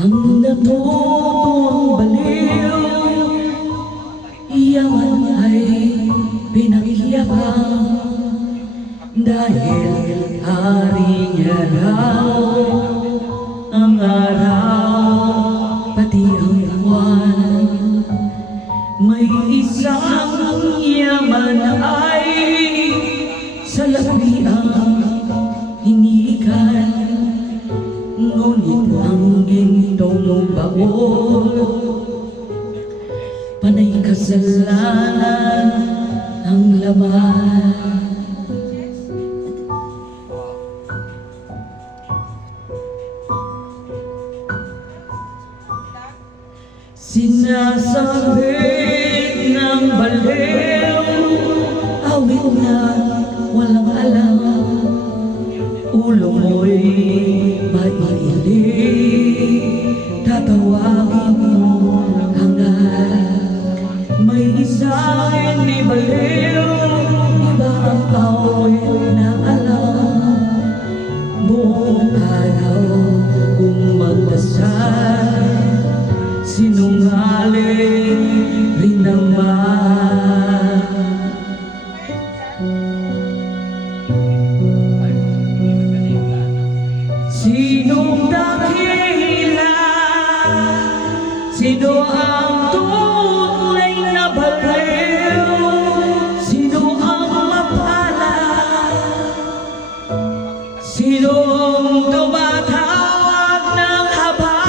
Ang natutong baliw, iyaman ay pinagyabang, dahil hari niya raw ang araw pati ang buwan. May isang yaman ay sa labi ang hinihikan, ngunit ang gintong baon panay kasalanan ang laman. Sinasabit ng baliw, awit na walang alam, ulo mo'y mailig, tatawagin mo hangal. May isang hindi baliw, iba ang awit na alam. Buong araw kung magdasal, sinungaling rin naman. Sinong dakila? Sino ang tunay na baliw? Sino ang mapalad? Sinong tumatawag ng haba?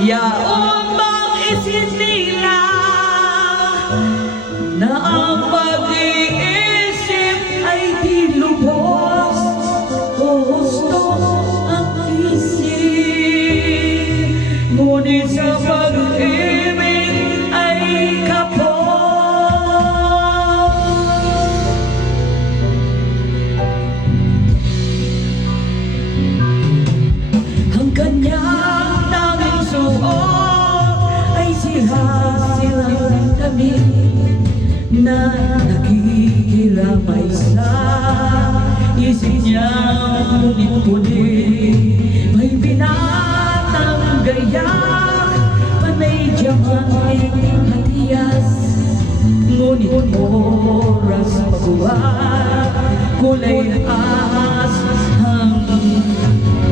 Yaon bang isinila na ang pag-iisip ay di lubos o husto ang isip, ngunit sa pag-ibig ay kapos. Ang kanyang tanging suot ay sila-silang damit na nakikiramay sa isip niyang punit-punit. May binatang gayak, panay diamanting hatiyas, ngunit oras pagbuhat, kulay na ahas ang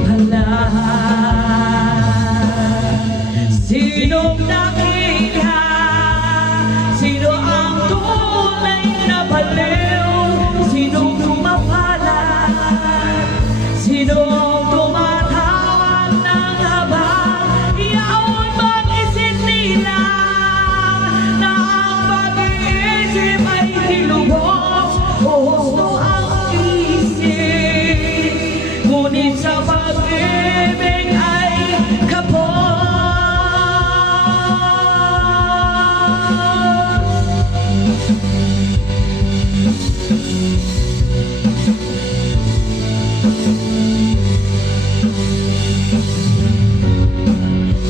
halat. Sinong dakila? Sino ang tunay na baliw? Sinong mapalad? Sino ang tumatawag ng haba? Yaon bang isinila na ang pag-iisip ay dilubos o husto ang isip, ngunit sa pag-ibig ay kapos.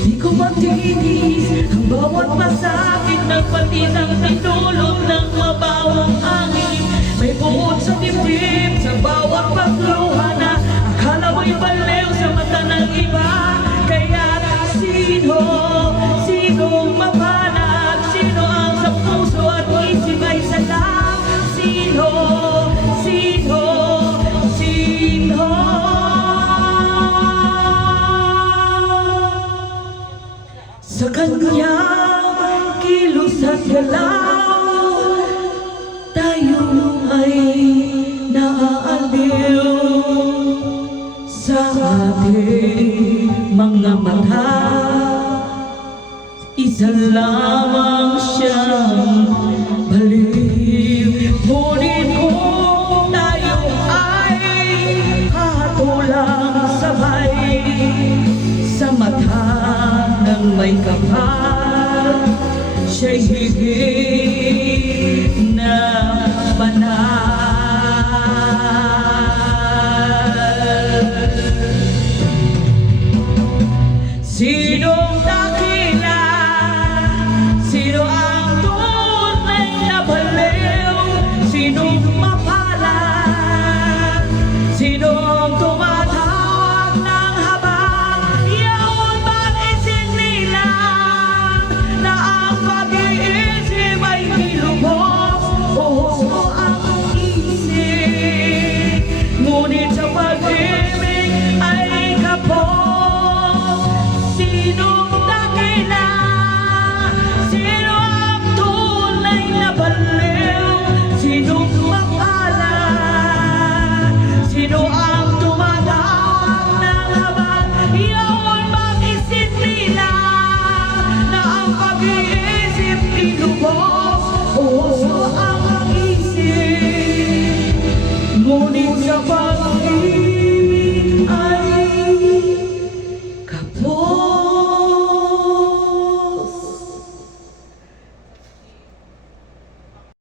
Di ko matinis ang bawat masakit ng patis ang tinulog ng mabawang angin. May buod sa dibdib sa bawat pagluha na akala mo'y baliw sa mata ng iba. Kaya sinong mapalad? Sino ang sa puso at isip ay salam? Sino? Sa kanyang kilos at galaw, tayo ay naaaliw. Sa ating mga mata, isa lamang siyang baliw. Ngunit kung tayo ay hatulang sabay sa mata ng may kapal, siya'y higit na banal. Sinong